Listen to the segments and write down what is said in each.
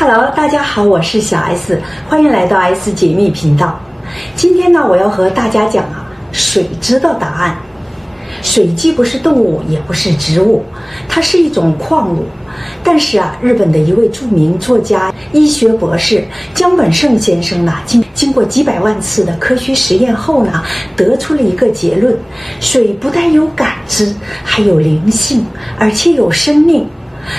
Hello， 大家好，我是小 S， 欢迎来到 S 解密频道。今天呢，我要和大家讲水知道答案。水既不是动物，也不是植物，它是一种矿物。但是日本的一位著名作家、医学博士江本胜先生呢，经过几百万次的科学实验后呢，得出了一个结论：水不但有感知，还有灵性，而且有生命。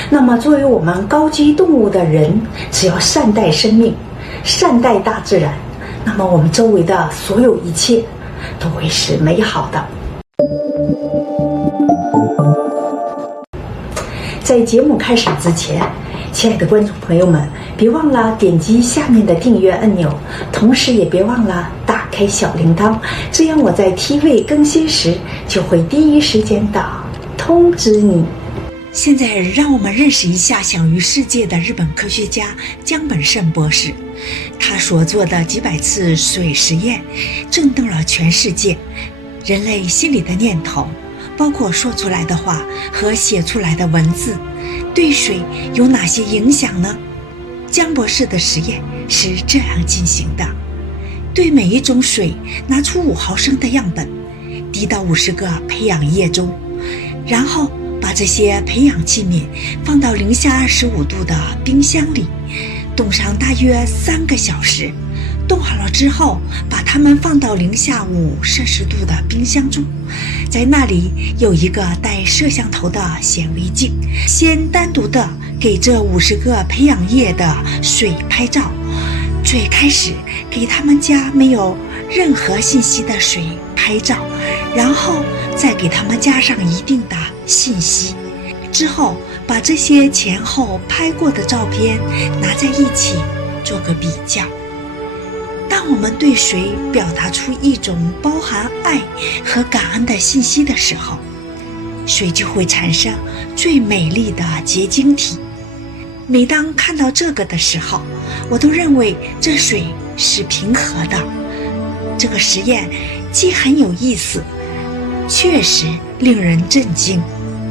那么作为我们高级动物的人，只要善待生命，善待大自然，那么我们周围的所有一切都会是美好的。在节目开始之前，亲爱的观众朋友们，别忘了点击下面的订阅按钮，同时也别忘了打开小铃铛，这样我在 TV 更新时就会第一时间的通知你。现在让我们认识一下享誉世界的日本科学家江本胜博士。他所做的几百次水实验震动了全世界。人类心里的念头，包括说出来的话和写出来的文字，对水有哪些影响呢？江博士的实验是这样进行的：对每一种水拿出5毫升的样本，滴到50个培养液中，然后把这些培养器皿放到零下25度的冰箱里，冻上大约3个小时。冻好了之后，把它们放到零下5摄氏度的冰箱中，在那里有一个带摄像头的显微镜，先单独的给这50个培养液的水拍照。最开始给他们家没有任何信息的水拍照，然后再给他们加上一定的信息，之后把这些前后拍过的照片拿在一起做个比较。当我们对水表达出一种包含爱和感恩的信息的时候，水就会产生最美丽的结晶体。每当看到这个的时候，我都认为这水是平和的。这个实验既很有意思，确实令人震惊。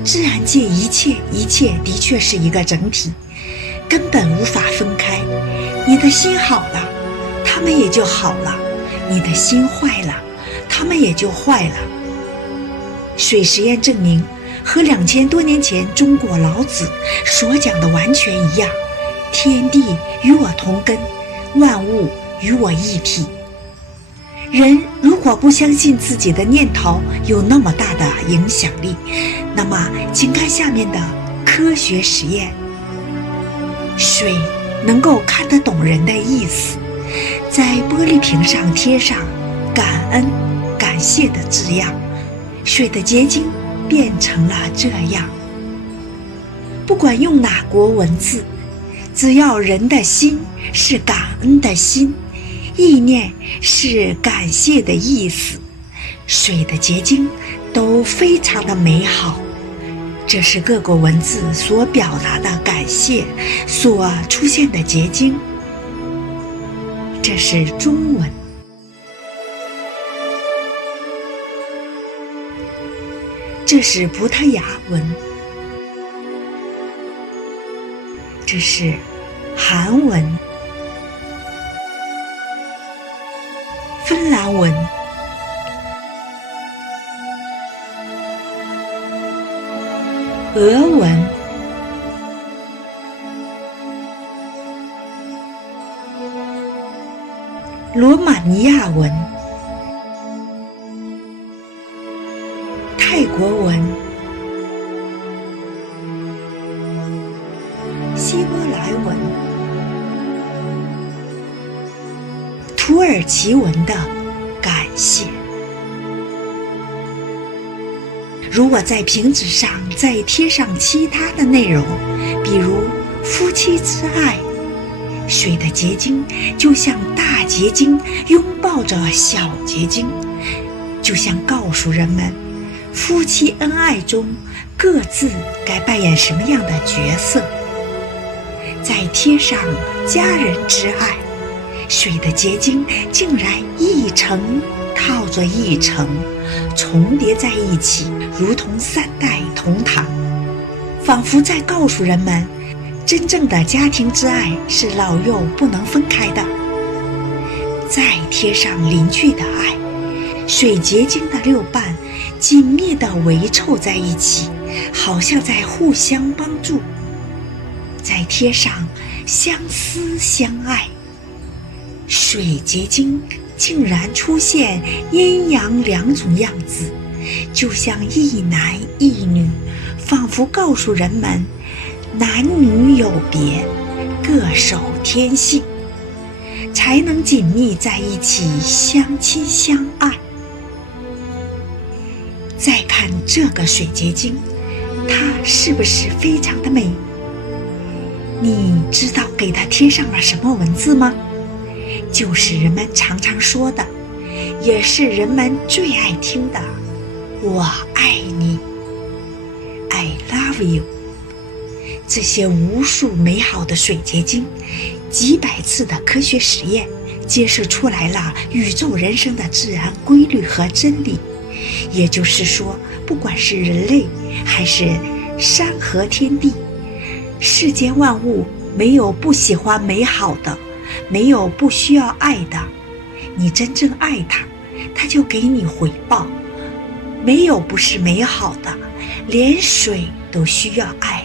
自然界一切的确是一个整体，根本无法分开。你的心好了，它们也就好了；你的心坏了，它们也就坏了。水实验证明，和2000多年前中国老子所讲的完全一样：天地与我同根，万物与我一体。人如果不相信自己的念头有那么大的影响力，那么请看下面的科学实验。水能够看得懂人的意思，在玻璃瓶上贴上感恩、感谢的字样，水的结晶变成了这样。不管用哪国文字，只要人的心是感恩的心，意念是感谢的意思，水的结晶都非常的美好。这是各国文字所表达的感谢所出现的结晶。这是中文。这是葡萄牙文。这是韩文、芬兰文、俄文、罗马尼亚文、泰国文、希伯来文、土耳其文的感谢。如果在瓶子上再贴上其他的内容，比如夫妻之爱，水的结晶就像大结晶拥抱着小结晶，就像告诉人们夫妻恩爱中各自该扮演什么样的角色。再贴上家人之爱，水的结晶竟然一层套着一层，重叠在一起，如同3代同堂，仿佛在告诉人们，真正的家庭之爱是老幼不能分开的。再贴上邻居的爱，水结晶的六瓣紧密地围凑在一起，好像在互相帮助。再贴上相思相爱，水结晶竟然出现阴阳两种样子，就像一男一女，仿佛告诉人们男女有别，各守天性，才能紧密在一起，相亲相爱。再看这个水结晶，它是不是非常的美？你知道给它贴上了什么文字吗？就是人们常常说的，也是人们最爱听的“我爱你 ”，I love you。这些无数美好的水结晶，几百次的科学实验，揭示出来了宇宙人生的自然规律和真理。也就是说，不管是人类还是山河天地，世间万物没有不喜欢美好的，没有不需要爱的。你真正爱它，它就给你回报。没有不是美好的，连水都需要爱，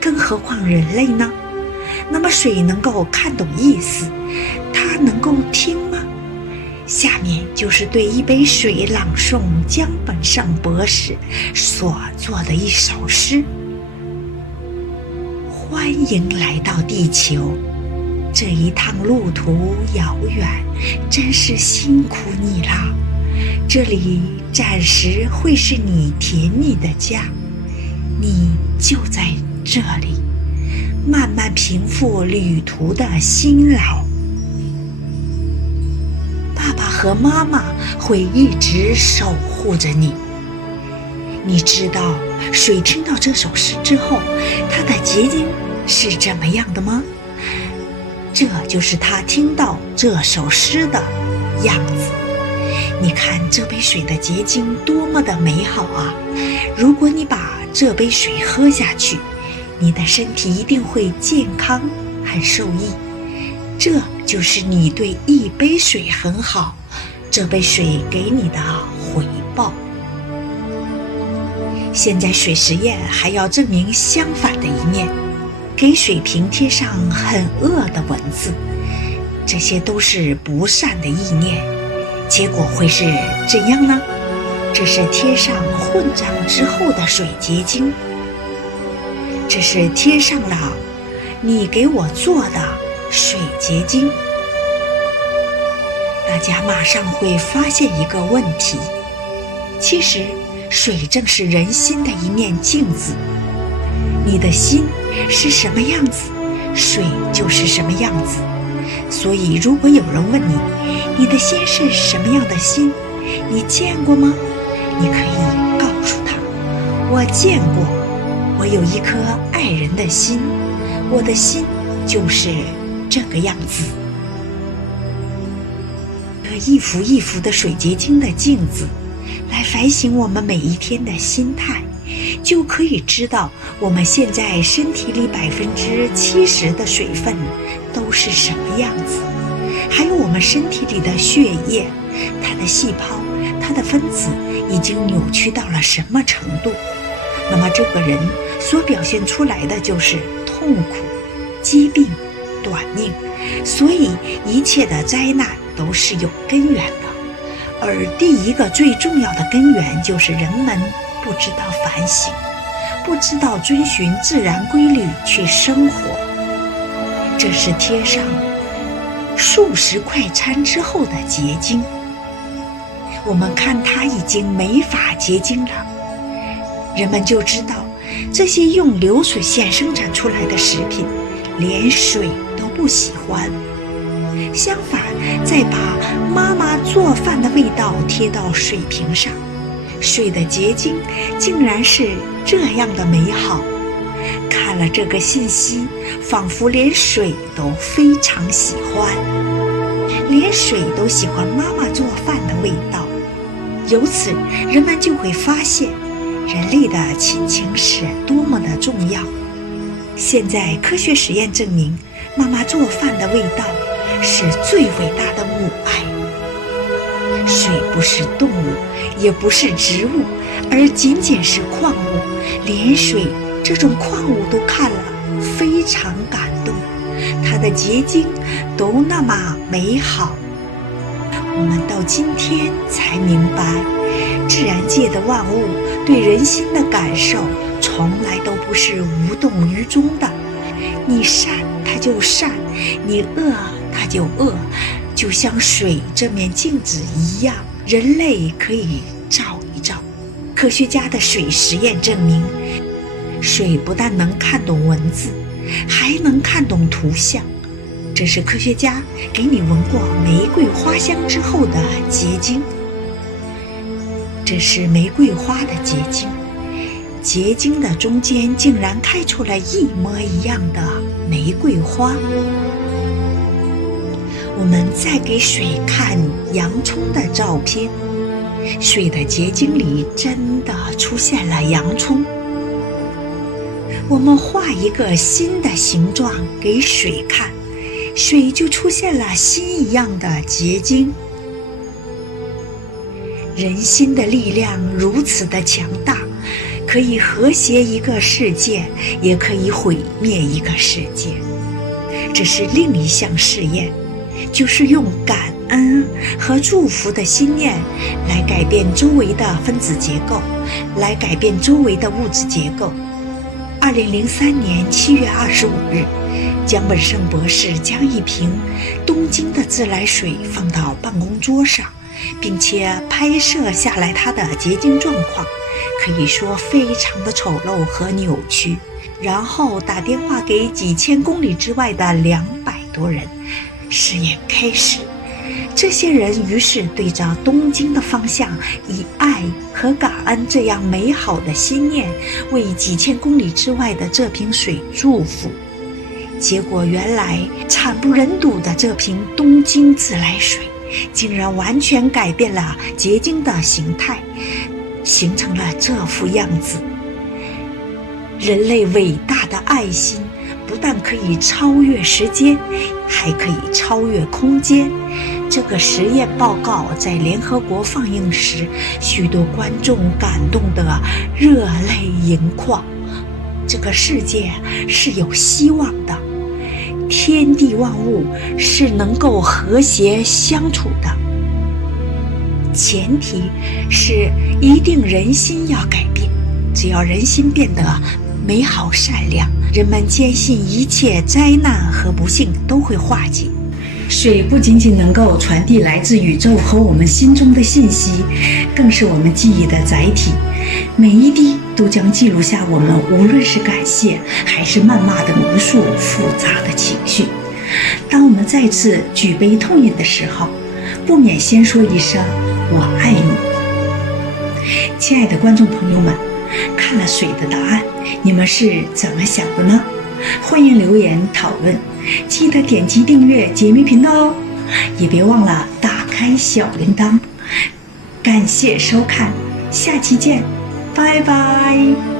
更何况人类呢？那么水能够看懂意思，它能够听吗？下面就是对一杯水朗诵江本胜博士所做的一首诗。欢迎来到地球，这一趟路途遥远，真是辛苦你了。这里暂时会是你甜蜜的家，你就在这里，慢慢平复旅途的辛劳。爸爸和妈妈会一直守护着你。你知道水听到这首诗之后，它的结晶是怎么样的吗？这就是它听到这首诗的样子。你看这杯水的结晶多么的美好啊！如果你把这杯水喝下去，你的身体一定会健康很受益。这就是你对一杯水很好，这杯水给你的回报。现在水实验还要证明相反的一面，给水瓶贴上很恶的文字，这些都是不善的意念，结果会是怎样呢？这是贴上混账之后的水结晶，这是贴上了你给我做的水结晶。大家马上会发现一个问题，其实水正是人心的一面镜子，你的心是什么样子，水就是什么样子。所以如果有人问你，你的心是什么样的心，你见过吗？你可以告诉他，我见过，我有一颗爱人的心，我的心就是这个样子。一幅一幅的水结晶的镜子，来反省我们每一天的心态，就可以知道我们现在身体里70%的水分都是什么样子，还有我们身体里的血液，它的细胞，它的分子已经扭曲到了什么程度。那么这个人所表现出来的就是痛苦、疾病、短命，所以一切的灾难都是有根源的。而第一个最重要的根源就是人们不知道反省，不知道遵循自然规律去生活。这是贴上数十快餐之后的结晶，我们看它已经没法结晶了，人们就知道这些用流水线生产出来的食品连水都不喜欢。相反，再把妈妈做饭的味道贴到水瓶上，水的结晶竟然是这样的美好。看了这个信息，仿佛连水都非常喜欢，连水都喜欢妈妈做饭的味道。由此，人们就会发现人类的亲情是多么的重要。现在科学实验证明，妈妈做饭的味道是最伟大的母爱。水不是动物，也不是植物，而仅仅是矿物。连水这种矿物都看了非常感动，它的结晶都那么美好。我们到今天才明白，自然界的万物对人心的感受从来都不是无动于衷的。你善它就善，你恶它就恶，就像水这面镜子一样，人类可以照一照。科学家的水实验证明，水不但能看懂文字，还能看懂图像。这是科学家给你闻过玫瑰花香之后的结晶。这是玫瑰花的结晶，结晶的中间竟然开出了一模一样的玫瑰花。我们再给水看洋葱的照片，水的结晶里真的出现了洋葱。我们画一个新的形状给水看，水就出现了新一样的结晶。人心的力量如此的强大，可以和谐一个世界，也可以毁灭一个世界。这是另一项试验，就是用感恩和祝福的心念来改变周围的分子结构，来改变周围的物质结构。2003年7月25日，江本胜博士将一瓶东京的自来水放到办公桌上，并且拍摄下来它的结晶状况，可以说非常的丑陋和扭曲。然后打电话给几千公里之外的200多人。试验开始，这些人于是对着东京的方向，以爱和感恩这样美好的心念，为几千公里之外的这瓶水祝福。结果原来惨不忍睹的这瓶东京自来水竟然完全改变了结晶的形态，形成了这副样子。人类伟大的爱心不但可以超越时间，还可以超越空间。这个实验报告在联合国放映时，许多观众感动得热泪盈眶。这个世界是有希望的，天地万物是能够和谐相处的，前提是一定人心要改变。只要人心变得美好善良，人们坚信一切灾难和不幸都会化解。水不仅仅能够传递来自宇宙和我们心中的信息，更是我们记忆的载体。每一滴都将记录下我们无论是感谢还是谩骂等无数复杂的情绪。当我们再次举杯痛饮的时候，不免先说一声我爱你。亲爱的观众朋友们，看了水的答案，你们是怎么想的呢？欢迎留言讨论，记得点击订阅解密频道哦，也别忘了打开小铃铛。感谢收看，下期见，拜拜。